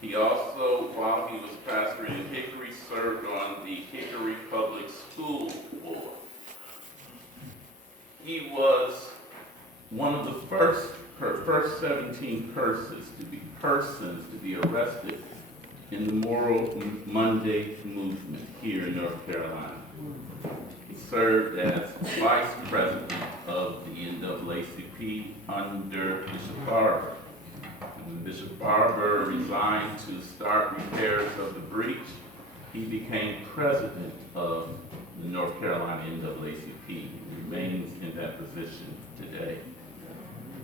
He also, while he was pastoring in Hickory, served on the Hickory Public School Board. He was one of the first 17 persons to be arrested in the Moral Monday movement here in North Carolina. He served as vice president of the NAACP under Bishop Barber. When Bishop Barber resigned to start repairs of the breach, he became president of the North Carolina NAACP. He remains in that position today.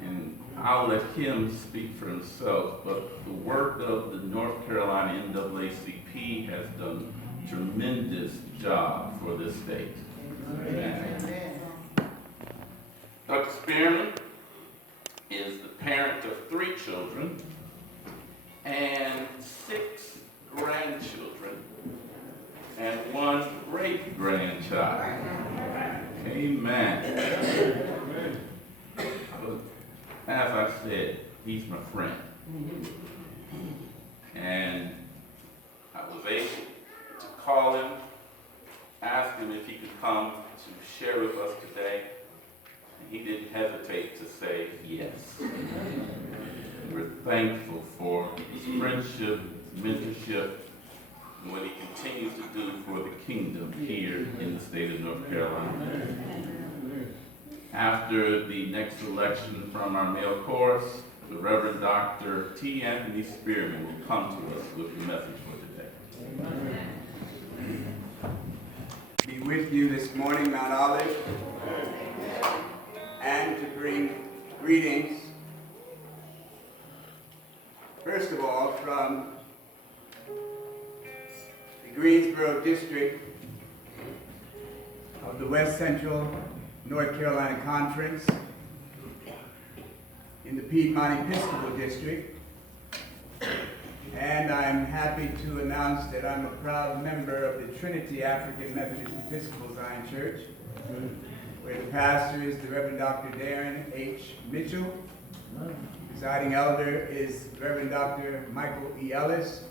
And I'll let him speak for himself, but the work of the North Carolina NAACP has done a tremendous job for this state. Amen. Dr. Spearman is the parent of 3 children and 6 grandchildren and 1 great-grandchild. Amen. But as I said, he's my friend. And I was able to call him, ask him if he could come to share with us today. And he didn't hesitate to say yes. We're thankful for his friendship, his mentorship, and what he continues to do for the kingdom here in the state of North Carolina. After the next election from our male chorus, the Reverend Dr. T. Anthony Spearman will come to us with the message for today. Be with you this morning, Mount Olive, and to bring greetings, first of all, from the Greensboro District of the West Central North Carolina Conference in the Piedmont Episcopal District. And I'm happy to announce that I'm a proud member of the Trinity African Methodist Episcopal Zion Church, where the pastor is the Reverend Dr. Darren H. Mitchell. Presiding elder is Reverend Dr. Michael E. Ellis,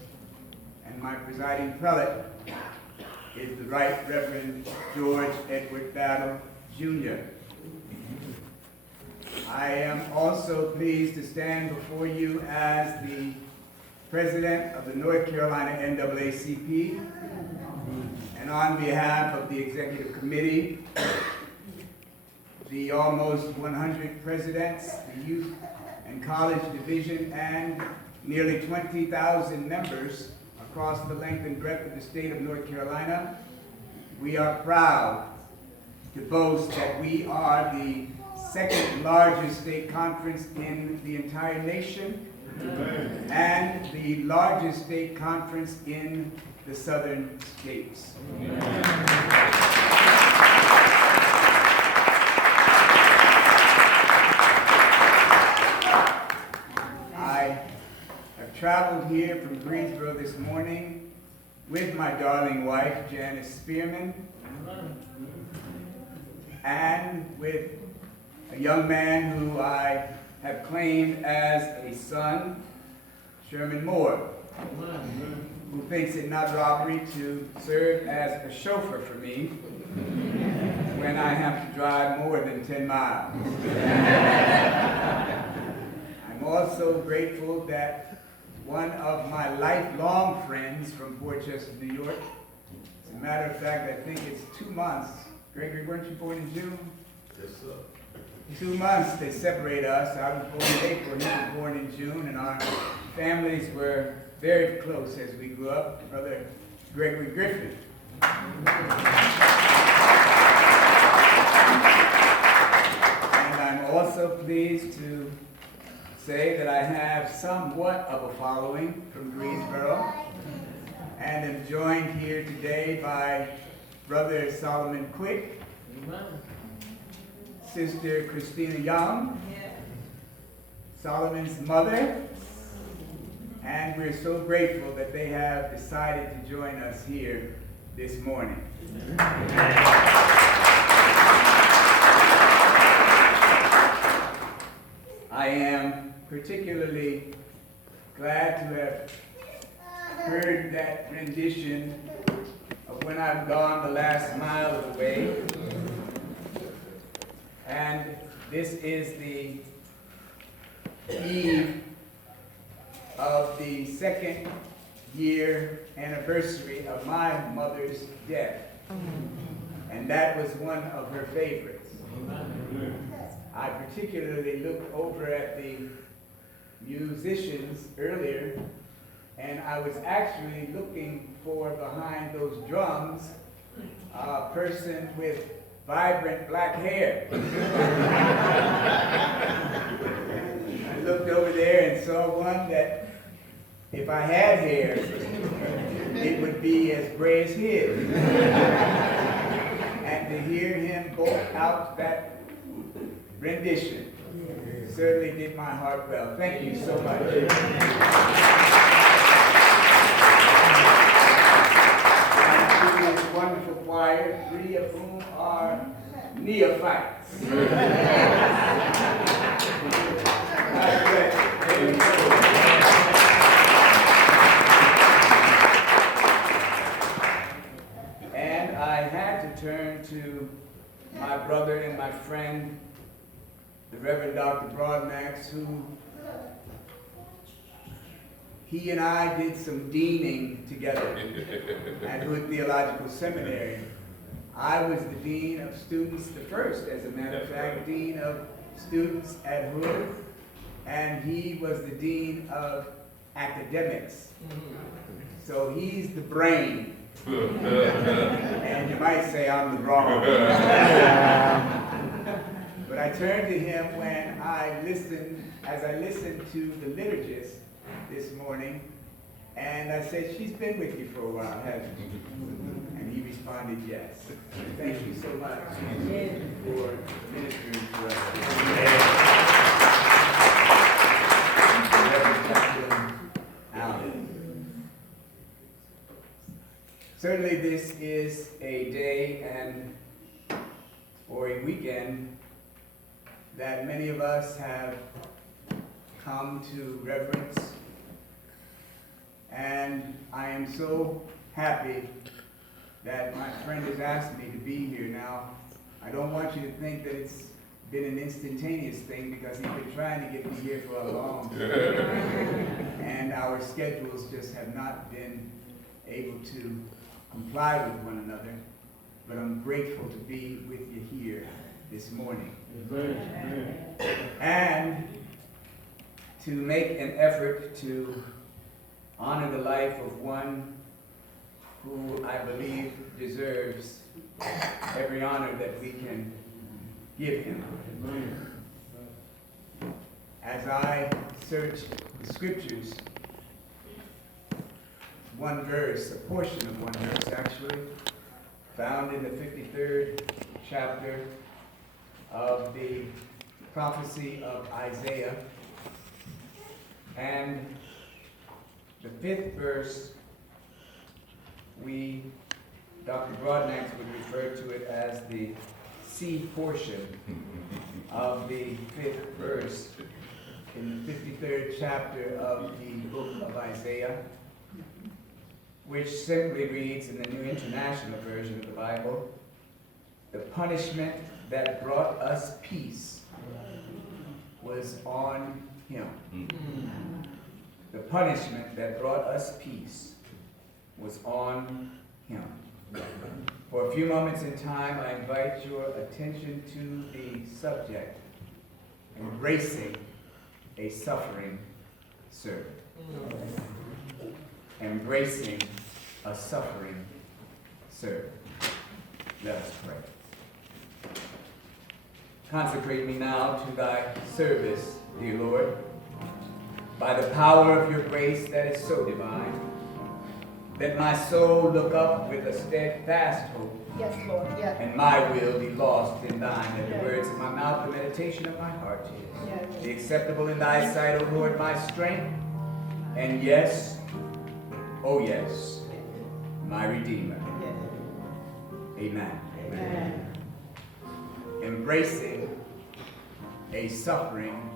and my presiding prelate is the Right Reverend George Edward Battle, Jr. I am also pleased to stand before you as the president of the North Carolina NAACP, and on behalf of the executive committee, the almost 100 presidents, the youth and college division, and nearly 20,000 members across the length and breadth of the state of North Carolina, we are proud to boast that we are the second largest state conference in the entire nation, and the largest state conference in the southern states. I have traveled here from Greensboro this morning with my darling wife, Janice Spearman, and with a young man who I have claimed as a son, Sherman Moore, who thinks it not robbery to serve as a chauffeur for me when I have to drive more than 10 miles. I'm also grateful that one of my lifelong friends from Port Chester, New York, as a matter of fact, I think it's 2 months. Gregory, weren't you born in June? Yes, sir. 2 months they separate us. I was born in April, he was born in June, and our families were very close as we grew up. Brother Gregory Griffin. And I'm also pleased to say that I have somewhat of a following from Greensboro, and am joined here today by Brother Solomon Quick, Sister Christina Young, Solomon's mother, and we're so grateful that they have decided to join us here this morning. I am particularly glad to have heard that rendition of When I've Gone the Last Mile of the Way. And this is the eve of the second year anniversary of my mother's death. And that was one of her favorites. I particularly looked over at the musicians earlier, and I was actually looking for behind those drums a person with vibrant black hair. I looked over there and saw one that, if I had hair, it would be as gray as his. And to hear him bolt out that rendition certainly did my heart well. Thank you so much. And to this wonderful choir, 3 of whom are neophytes. God bless you. And I had to turn to my brother and my friend, the Reverend Dr. Broadnax, who he and I did some deaning together at Hood Theological Seminary. I was the dean of students, the first, as a matter of fact, dean of students at Hood, and he was the dean of academics. So he's the brain. And you might say I'm the brawn. But I turned to him when as I listened to the liturgist this morning, and I said, she's been with you for a while, hasn't she? And he responded, yes. Thank you so much for ministering to us. Certainly this is a day and or a weekend that many of us have come to reverence, and I am so happy that my friend has asked me to be here. Now, I don't want you to think that it's been an instantaneous thing, because he's been trying to get me here for a long time, and our schedules just have not been able to comply with one another, but I'm grateful to be with you here this morning. And to make an effort to honor the life of one who I believe deserves every honor that we can give him. As I searched the scriptures, one verse, a portion of one verse actually, found in the 53rd chapter of the prophecy of Isaiah, and the 5th verse, Dr. Broadnax would refer to it as the C portion of the 5th verse in the 53rd chapter of the book of Isaiah, which simply reads in the New International Version of the Bible, "The punishment that brought us peace was on him." The punishment that brought us peace was on him. For a few moments in time, I invite your attention to the subject, embracing a suffering servant. Embracing a suffering servant. Let us pray. Consecrate me now to thy service, dear Lord, by the power of your grace that is so divine. Let my soul look up with a steadfast hope. Yes, Lord. Yes. And my will be lost in thine. Let the words of my mouth, the meditation of my heart Yes. be acceptable in thy sight, O Lord, my strength. And yes, oh yes, my Redeemer. Yes. Amen. Amen. Embracing a suffering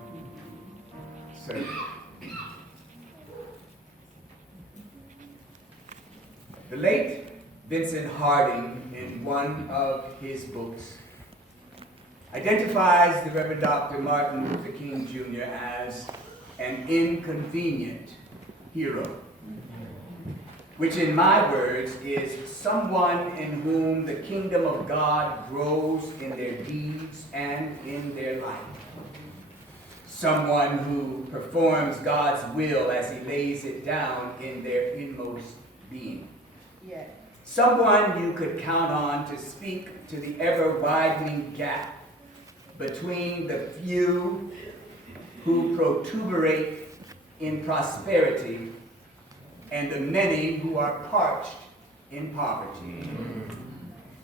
servant. The late Vincent Harding, in one of his books, identifies the Reverend Dr. Martin Luther King Jr. as an inconvenient hero, which in my words is someone in whom the kingdom of God grows in their deeds and in their life. Someone who performs God's will as he lays it down in their inmost being. Yes. Someone you could count on to speak to the ever-widening gap between the few who protuberate in prosperity and the many who are parched in poverty.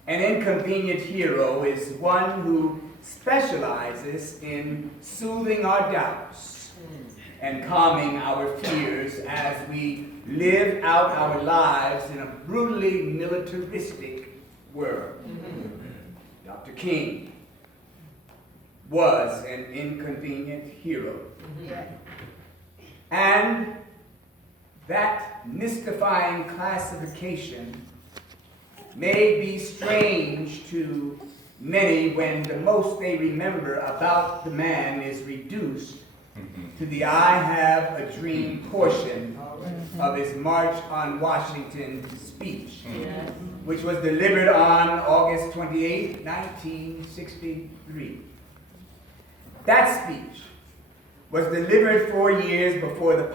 An inconvenient hero is one who specializes in soothing our doubts and calming our fears as we live out our lives in a brutally militaristic world. Dr. King was an inconvenient hero. Yes. And that mystifying classification may be strange to many when the most they remember about the man is reduced to the "I have a dream" portion of his March on Washington speech, which was delivered on August 28, 1963. That speech was delivered 4 years before the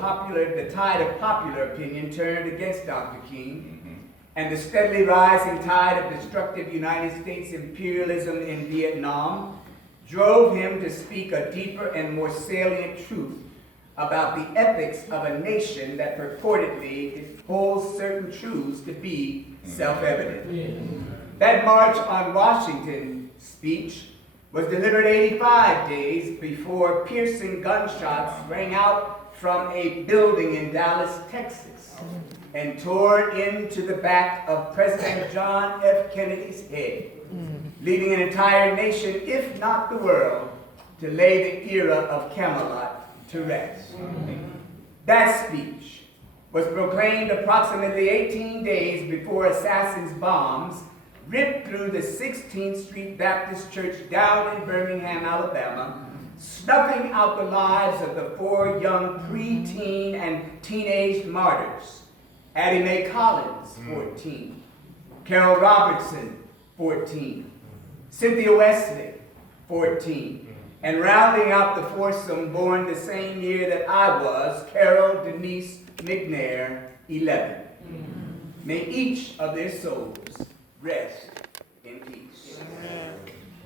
tide of popular opinion turned against Dr. King, and the steadily rising tide of destructive United States imperialism in Vietnam drove him to speak a deeper and more salient truth about the ethics of a nation that purportedly holds certain truths to be self-evident. That March on Washington speech was delivered 85 days before piercing gunshots rang out from a building in Dallas, Texas, and tore into the back of President John F. Kennedy's head, leaving an entire nation, if not the world, to lay the era of Camelot to rest. That speech was proclaimed approximately 18 days before assassins' bombs ripped through the 16th Street Baptist Church down in Birmingham, Alabama, snuffing out the lives of the 4 young preteen and teenage martyrs. Addie Mae Collins, 14. Carol Robertson, 14. Cynthia Wesley, 14. And rounding out the foursome born the same year that I was, Carol Denise McNair, 11. May each of their souls rest in peace.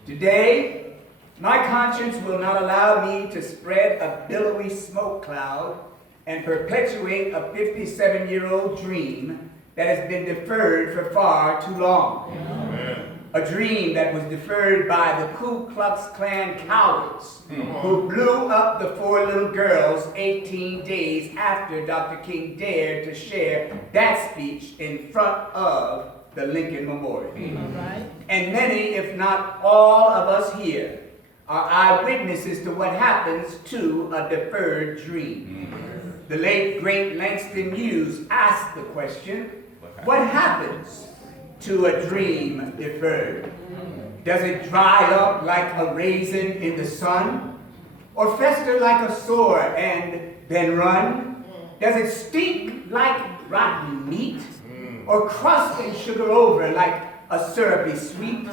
Today, my conscience will not allow me to spread a billowy smoke cloud and perpetuate a 57-year-old dream that has been deferred for far too long. Amen. A dream that was deferred by the Ku Klux Klan cowards who blew up the 4 little girls 18 days after Dr. King dared to share that speech in front of the Lincoln Memorial. Right. And many, if not all of us here, are eyewitnesses to what happens to a deferred dream. The late, great Langston Hughes asked the question, what happens to a dream deferred? Does it dry up like a raisin in the sun? Or fester like a sore and then run? Does it stink like rotten meat? Or crust and sugar over like a syrupy sweet?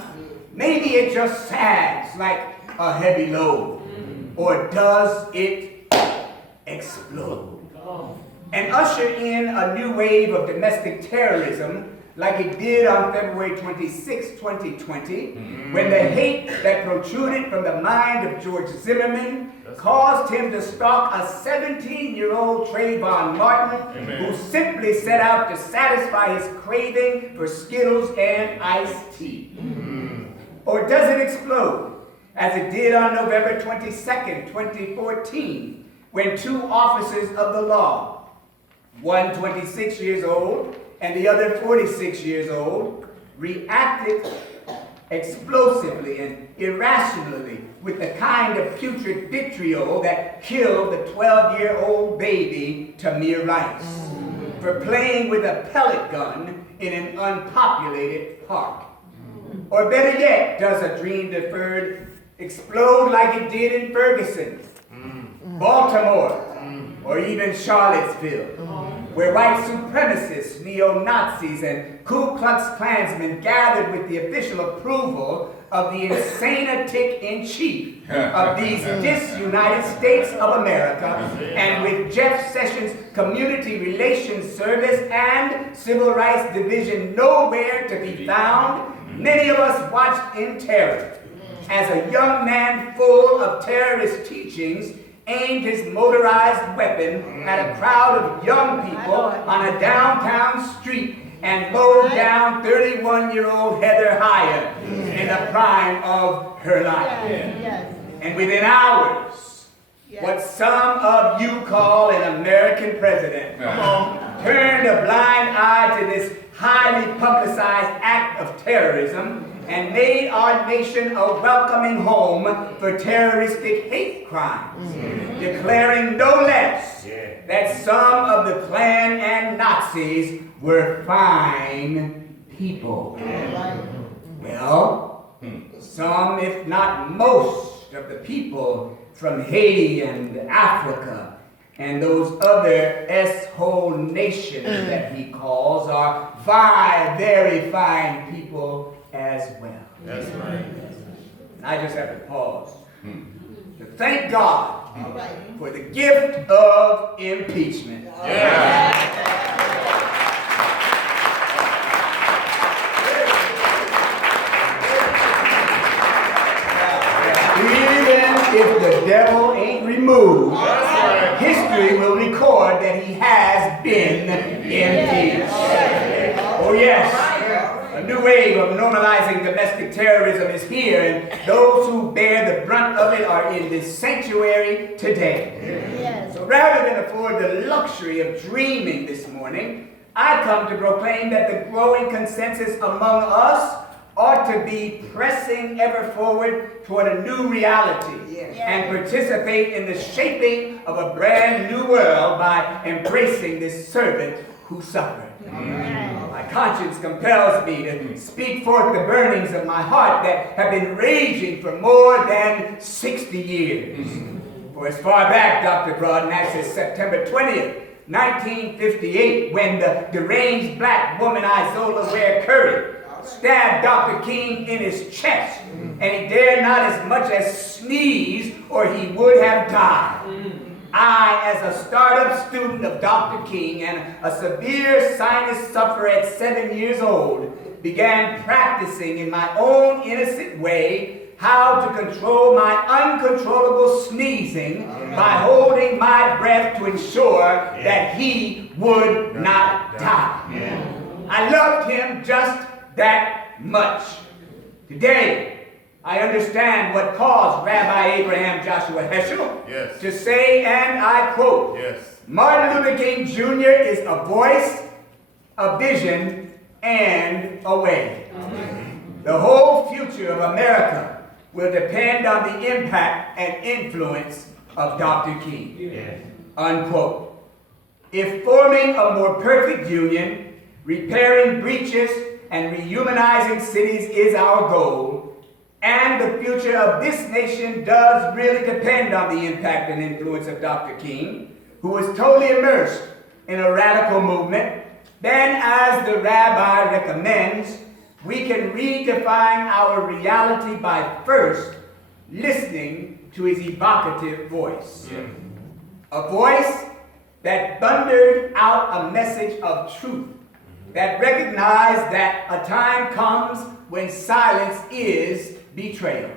Maybe it just sags like a heavy load. Or does it explode and usher in a new wave of domestic terrorism like it did on February 26, 2020, when the hate that protruded from the mind of George Zimmerman caused him to stalk a 17-year-old Trayvon Martin, who simply set out to satisfy his craving for Skittles and iced tea? Or does it explode, as it did on November 22nd, 2014, when 2 officers of the law, one 26 years old and the other 46 years old, reacted explosively and irrationally with the kind of putrid vitriol that killed the 12-year-old baby Tamir Rice? for playing with a pellet gun in an unpopulated park? Or better yet, does a dream deferred explode like it did in Ferguson, Baltimore, or even Charlottesville, where white supremacists, neo-Nazis, and Ku Klux Klansmen gathered with the official approval of the insane-in-chief of these disunited states of America, and with Jeff Sessions' Community Relations Service and Civil Rights Division nowhere to be found, many of us watched in terror as a young man full of terrorist teachings aimed his motorized weapon at a crowd of young people on a downtown street and mowed down 31-year-old Heather Heyer in the prime of her life. And within hours, what some of you call an American president turned a blind eye to this highly publicized act of terrorism and made our nation a welcoming home for terroristic hate crimes, declaring no less that some of the Klan and Nazis were fine people. Well, some, if not most, of the people from Haiti and Africa and those other S-hole nations that he calls are very fine people as well. That's right. And I just have to pause to thank God for the gift of impeachment. Even if the devil ain't removed, history will record that he has been impeached. Oh yes. A new wave of normalizing domestic terrorism is here, and those who bear the brunt of it are in this sanctuary today. So rather than afford the luxury of dreaming this morning, I come to proclaim that the growing consensus among us ought to be pressing ever forward toward a new reality and participate in the shaping of a brand new world by embracing this servant who suffered. My conscience compels me to speak forth the burnings of my heart that have been raging for more than 60 years. For as far back, Dr. Broadnax, as September 20th, 1958, when the deranged black woman Isola Ware Curry stabbed Dr. King in his chest, and he dared not as much as sneeze or he would have died. I, as a startup student of Dr. King and a severe sinus sufferer at 7 years old, began practicing in my own innocent way how to control my uncontrollable sneezing by holding my breath to ensure that he would not die. I loved him just that much. Today, I understand what caused Rabbi Abraham Joshua Heschel to say, and I quote, Martin Luther King Jr. is a voice, a vision, and a way. The whole future of America will depend on the impact and influence of Dr. King. Unquote. If forming a more perfect union, repairing breaches, and rehumanizing cities is our goal, and the future of this nation does really depend on the impact and influence of Dr. King, who was totally immersed in a radical movement, then, as the rabbi recommends, we can redefine our reality by first listening to his evocative voice. A voice that thundered out a message of truth, that recognized that a time comes when silence is betrayal.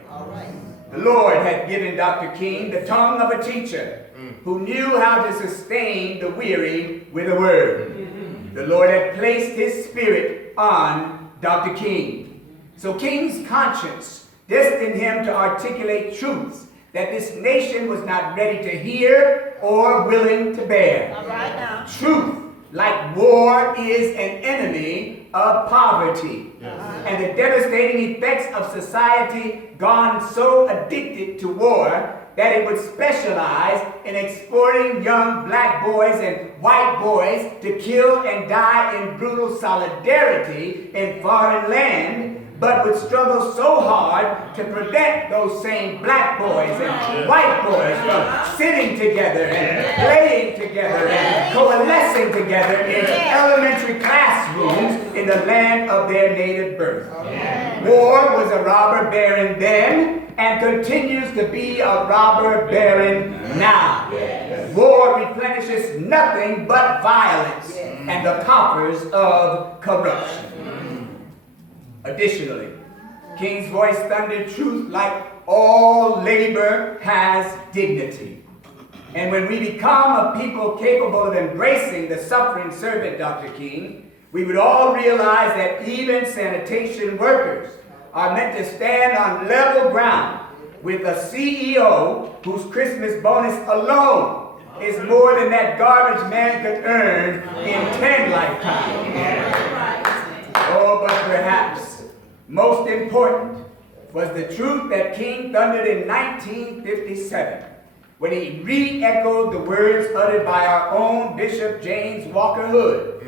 The Lord had given Dr. King the tongue of a teacher who knew how to sustain the weary with a word. The Lord had placed his spirit on Dr. King. So King's conscience destined him to articulate truths that this nation was not ready to hear or willing to bear. Truth, like war, is an enemy of poverty and the devastating effects of society gone so addicted to war that it would specialize in exporting young black boys and white boys to kill and die in brutal solidarity in foreign land, but would struggle so hard to prevent those same black boys and white boys from sitting together and playing together and coalescing together in elementary classrooms in the land of their native birth. War was a robber baron then and continues to be a robber baron now. War replenishes nothing but violence and the coffers of corruption. Additionally, King's voice thundered truth like all labor has dignity. And when we become a people capable of embracing the suffering servant, Dr. King, we would all realize that even sanitation workers are meant to stand on level ground with a CEO whose Christmas bonus alone is more than that garbage man could earn in 10 lifetimes. Oh, but perhaps most important was the truth that King thundered in 1957 when he re-echoed the words uttered by our own Bishop James Walker Hood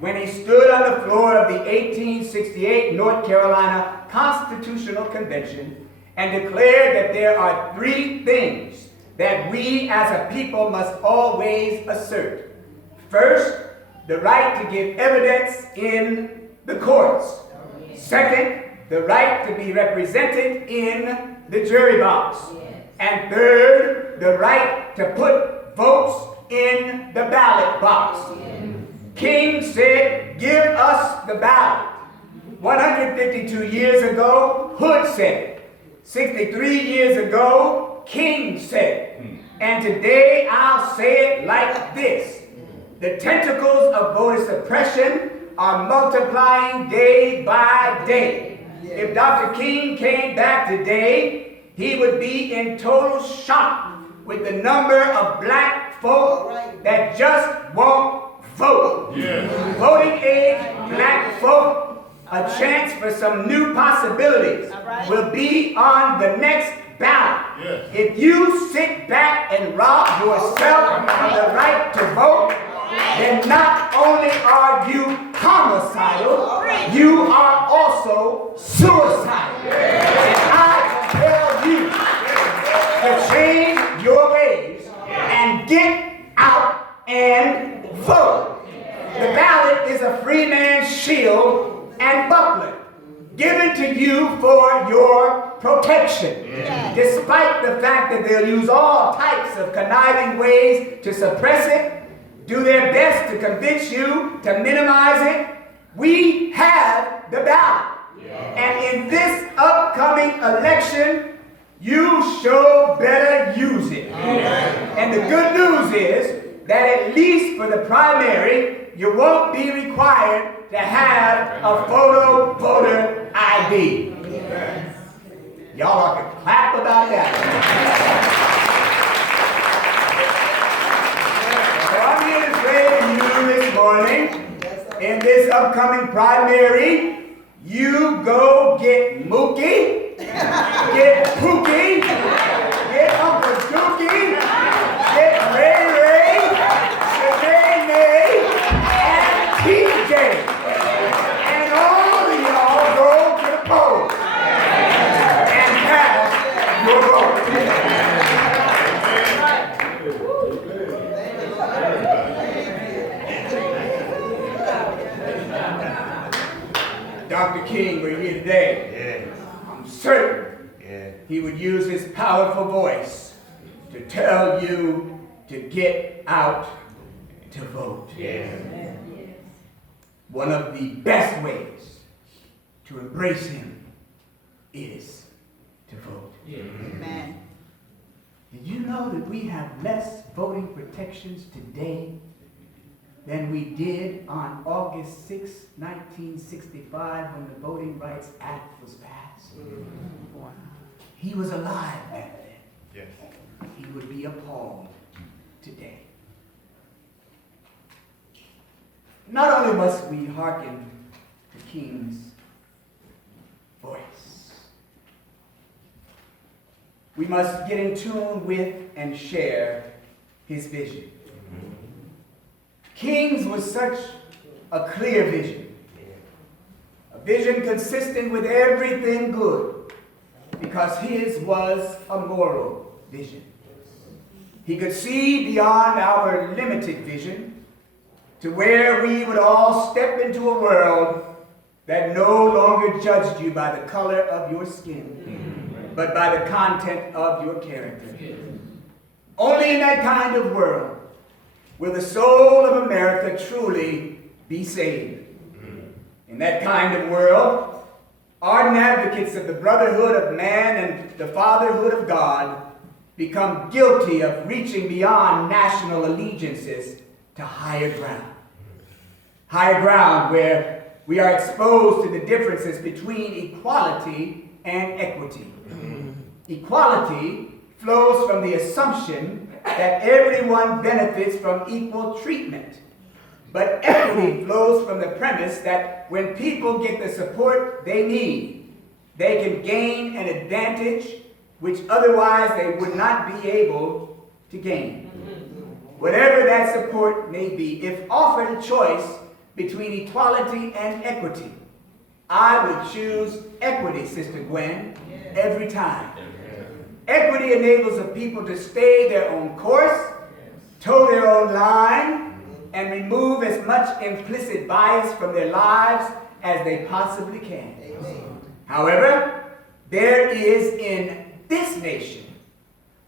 when he stood on the floor of the 1868 North Carolina Constitutional Convention and declared that there are 3 things that we as a people must always assert. First, the right to give evidence in the courts. Second, the right to be represented in the jury box. And third, the right to put votes in the ballot box. King said, give us the ballot. 152 years ago, Hood said it. 63 years ago, King said it. And today I'll say it like this. The tentacles of voter suppression are multiplying day by day. If Dr. King came back today, he would be in total shock with the number of black folk that just won't vote. Voting age black folk, a chance for some new possibilities, will be on the next ballot. If you sit back and rob yourself of the right to vote, then not only are you homicidal, you are also suicidal. And I tell you to change your ways and get out and vote. The ballot is a free man's shield and buckler given to you for your protection. Despite the fact that they'll use all types of conniving ways to suppress it, do their best to convince you to minimize it, we have the ballot. And in this upcoming election, you sure better use it. And the good news is that at least for the primary, you won't be required to have a photo voter ID. Y'all ought to clap about that. This morning, in this upcoming primary, you go get Mookie, get Pookie, get Uncle Dookie, get Ray Ray, Shanae, and TJ, and all of y'all go to the polls and cast your vote. Dr. King were here today, I'm certain he would use his powerful voice to tell you to get out to vote. One of the best ways to embrace him is to vote. Amen. Did you know that we have less voting protections today than we did on August 6, 1965, when the Voting Rights Act was passed? He was alive back then. He would be appalled today. Not only must we hearken to King's voice, we must get in tune with and share his vision. King's was such a clear vision. A vision consistent with everything good, because his was a moral vision. He could see beyond our limited vision to where we would all step into a world that no longer judged you by the color of your skin, but by the content of your character. Only in that kind of world will the soul of America truly be saved. In that kind of world, ardent advocates of the brotherhood of man and the fatherhood of God become guilty of reaching beyond national allegiances to higher ground. Higher ground where we are exposed to the differences between equality and equity. Equality flows from the assumption that everyone benefits from equal treatment. But equity flows from the premise that when people get the support they need, they can gain an advantage which otherwise they would not be able to gain. Whatever that support may be, if offered a choice between equality and equity, I would choose equity, Sister Gwen, every time. Equity enables a people to stay their own course, toe their own line, and remove as much implicit bias from their lives as they possibly can. However, there is in this nation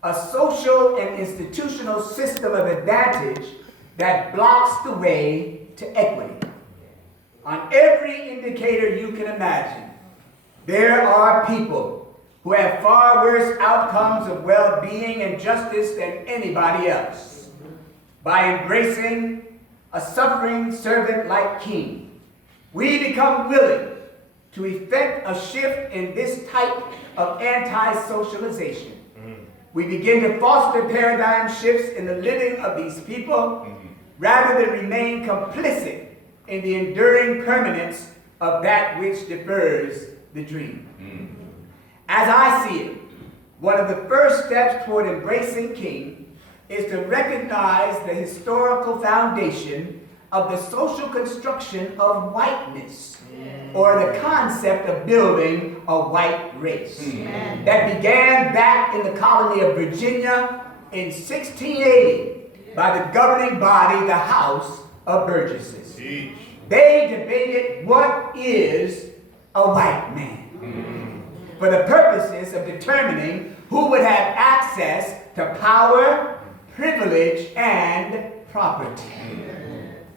a social and institutional system of advantage that blocks the way to equity. On every indicator you can imagine, there are people who have far worse outcomes of well-being and justice than anybody else. By embracing a suffering servant like King, we become willing to effect a shift in this type of anti-socialization. We begin to foster paradigm shifts in the living of these people rather than remain complicit in the enduring permanence of that which defers the dream. As I see it, one of the first steps toward embracing King is to recognize the historical foundation of the social construction of whiteness, or the concept of building a white race, that began back in the colony of Virginia in 1680 by the governing body, the House of Burgesses. They debated what is a white man, for the purposes of determining who would have access to power, privilege, and property.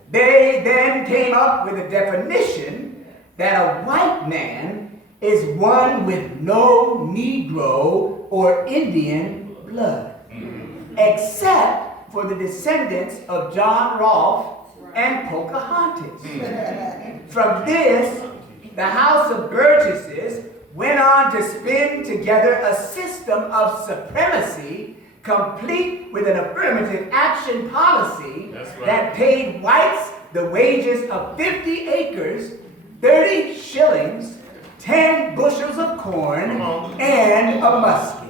They then came up with a definition that a white man is one with no Negro or Indian blood, except for the descendants of John Rolfe and Pocahontas. From this, the House of Burgesses went on to spin together a system of supremacy complete with an affirmative action policy that paid whites the wages of 50 acres, 30 shillings, 10 bushels of corn, and a musket.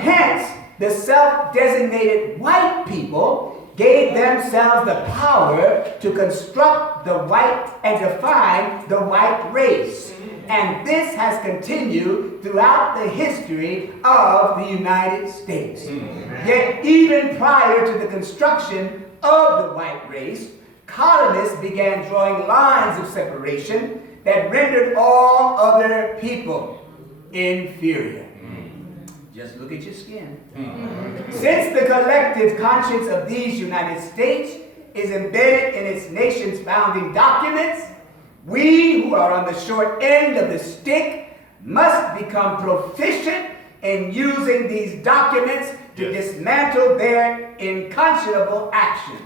Hence, the self-designated white people gave themselves the power to construct the white and define the white race. And this has continued throughout the history of the United States. Yet even prior to the construction of the white race, colonists began drawing lines of separation that rendered all other people inferior. Just look at your skin. Since the collective conscience of these United States is embedded in its nation's founding documents, we who are on the short end of the stick must become proficient in using these documents to dismantle their unconscionable actions.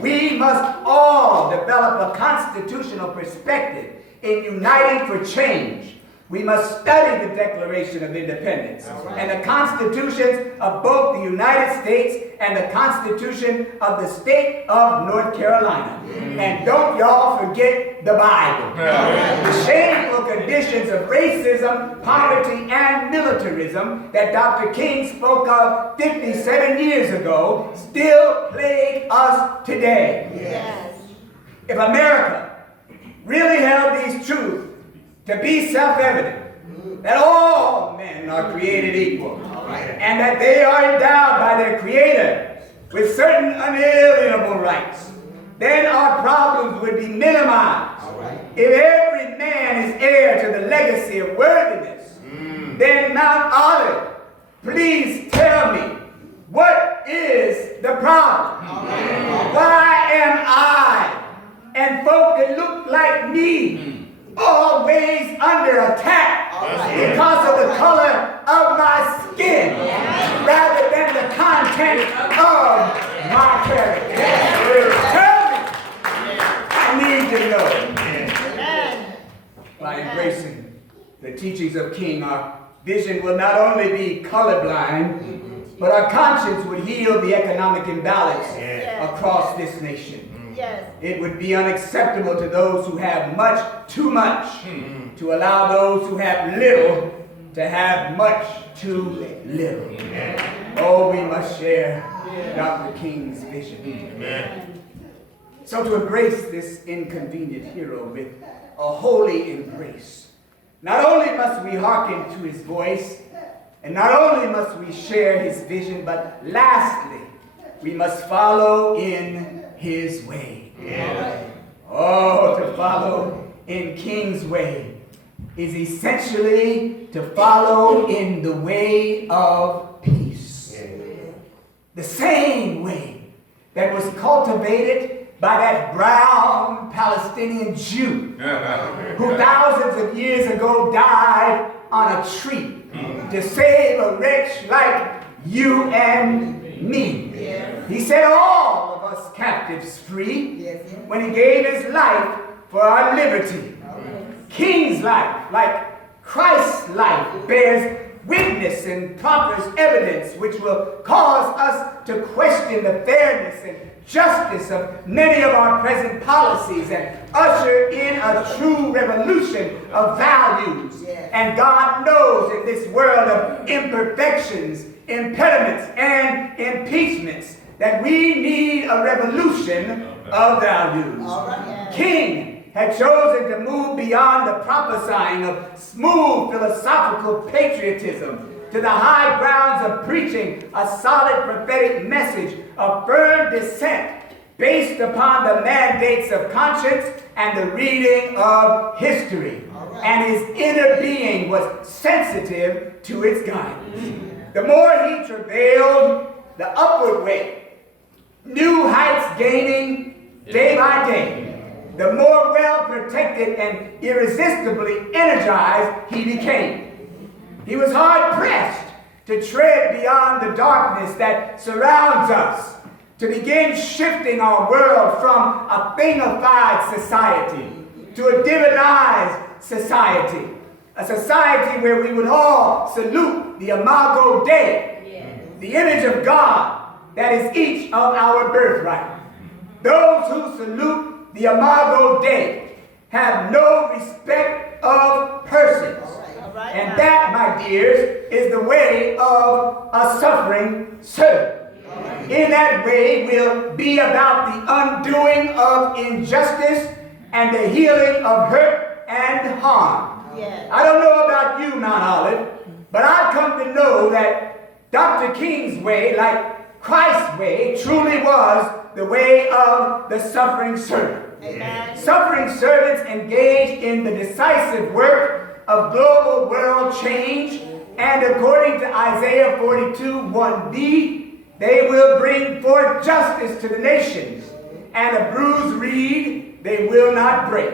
We must all develop a constitutional perspective in uniting for change, We must study the Declaration of Independence and the constitutions of both the United States and the Constitution of the state of North Carolina. And don't y'all forget the Bible. The shameful conditions of racism, poverty, and militarism that Dr. King spoke of 57 years ago still plague us today. Yes. If America really held these truths to be self-evident, that all men are created equal, and that they are endowed by their Creator with certain unalienable rights, then our problems would be minimized. If every man is heir to the legacy of worthiness, then Mount Olive, please tell me, what is the problem? Why am I and folk that look like me always under attack because of the color of my skin rather than the content of my character? Tell me. I need to know. By embracing the teachings of King, our vision will not only be colorblind, but our conscience would heal the economic imbalance across this nation. Yes. It would be unacceptable to those who have much, too much, to allow those who have little to have much too little. Oh, we must share Dr. King's vision. So to embrace this inconvenient hero with a holy embrace, not only must we hearken to his voice, and not only must we share his vision, but lastly, we must follow in his way. Oh, to follow in King's way is essentially to follow in the way of peace. The same way that was cultivated by that brown Palestinian Jew who thousands of years ago died on a tree to save a wretch like you and me. He set all of us captives free when he gave his life for our liberty. King's life, like Christ's life, bears witness and proffers evidence which will cause us to question the fairness and justice of many of our present policies and usher in a true revolution of values. And God knows in this world of imperfections, impediments, and impeachments that we need a revolution of values. King had chosen to move beyond the prophesying of smooth philosophical patriotism to the high grounds of preaching a solid prophetic message of firm dissent based upon the mandates of conscience and the reading of history. And his inner being was sensitive to its guidance. The more he travailed, the upward way, new heights gaining day by day, the more well-protected and irresistibly energized he became. He was hard-pressed to tread beyond the darkness that surrounds us, to begin shifting our world from a thing-ified society to a divinized society, a society where we would all salute the Imago Dei, the image of God that is each of our birthright. Those who salute the Imago Dei have no respect of persons. And that, my dears, is the way of a suffering servant. In that way will be about the undoing of injustice and the healing of hurt and harm. I don't know about you, Mount Olive, but I've come to know that Dr. King's way, like Christ's way, truly was the way of the suffering servant. Suffering servants engage in the decisive work of global world change, and according to Isaiah 42:1b, they will bring forth justice to the nations, and a bruised reed they will not break.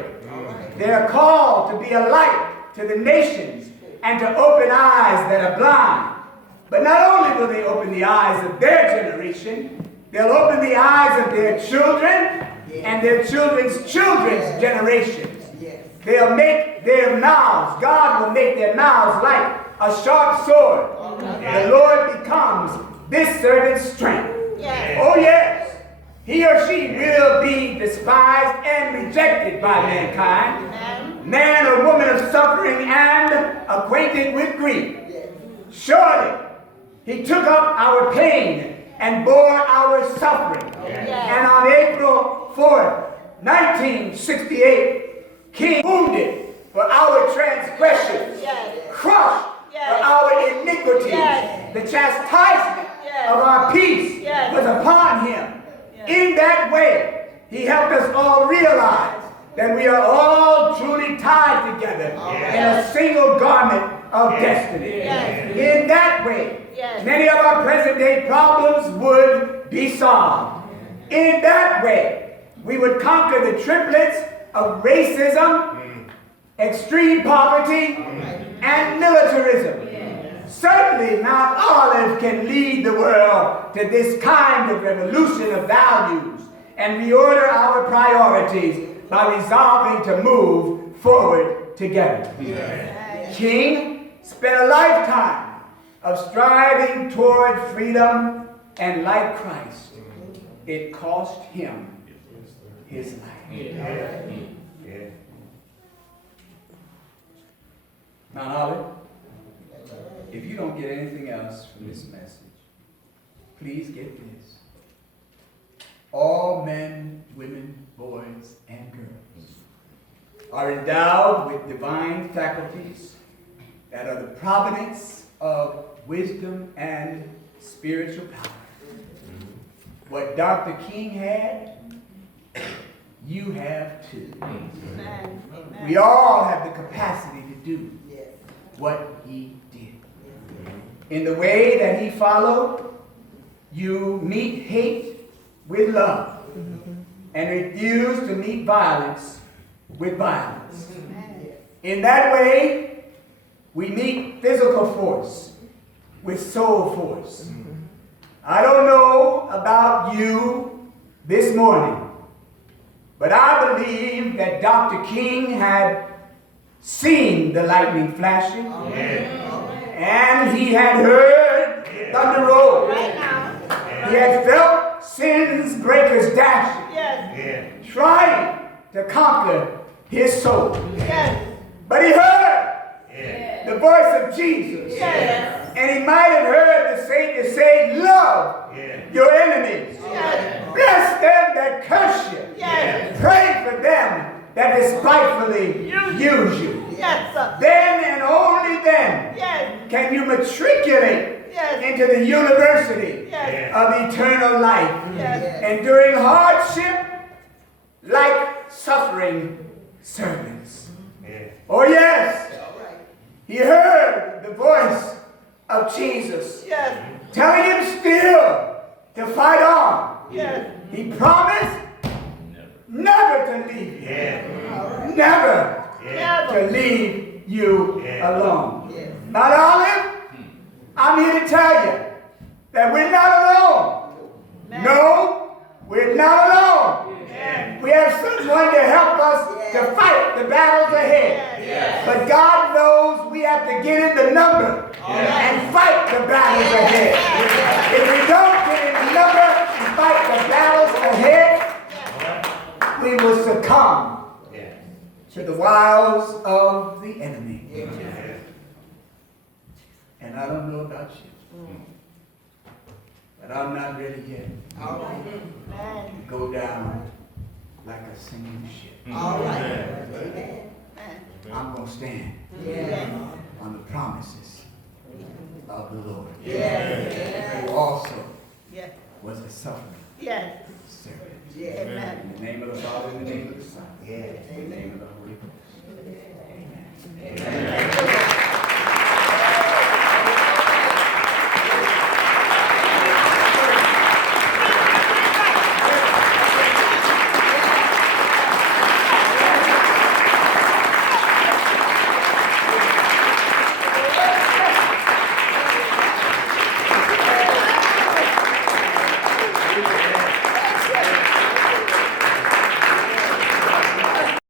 They are called to be a light to the nations and to open eyes that are blind. But not only will they open the eyes of their generation, they'll open the eyes of their children and their children's children's generations. They'll make make their mouths, God will make their mouths like a sharp sword. The Lord becomes this servant's strength. Oh yes, he or she will be despised and rejected by mankind. Man or woman of suffering and acquainted with grief. Surely he took up our pain and bore our suffering. And on April 4th, 1968, King wounded for our transgressions, crushed for our iniquities. The chastisement of our peace was upon him. In that way, he helped us all realize that we are all truly tied together in a single garment of destiny. In that way, many of our present-day problems would be solved. In that way, we would conquer the triplets of racism, extreme poverty, and militarism. Certainly Mount Olive can lead the world to this kind of revolution of values and reorder our priorities by resolving to move forward together. King spent a lifetime of striving toward freedom, and like Christ, it cost him his life. Mount Olive, if you don't get anything else from this message, please get this. All men, women, boys, and girls are endowed with divine faculties that are the providence of wisdom and spiritual power. What Dr. King had, you have too. Amen. We all have the capacity to do what he did. In the way that he followed, you meet hate with love and refuse to meet violence with violence. In that way, we meet physical force with soul force. I don't know about you this morning, but I believe that Dr. King had seen the lightning flashing, and he had heard thunder roll. He had felt sin's breakers dashing, trying to conquer his soul. But he heard the voice of Jesus, and he might have heard the Savior say, love your enemies. Bless them that curse you. Pray for them that despitefully use you. Then and only then can you matriculate into the university of eternal life. And during hardship, like suffering servants. Oh yes, he heard the voice of Jesus telling him still to fight on. He promised never to leave you. Never to leave you alone. Mount Olive, I'm here to tell you that we're not alone. No, we're not alone. We have someone to help us to fight the battles ahead. But God knows we have to get in the number and fight the battles ahead. If we don't get in the number and fight the battles ahead, we will succumb to the wiles of the enemy. And I don't know about you, but I'm not ready yet to go down like a sinking ship. I'm going to stand on the promises of the Lord, who also was a suffering servant. In the name of the Father, in the name of the Son, in the name of the Holy Ghost. Amen. Amen.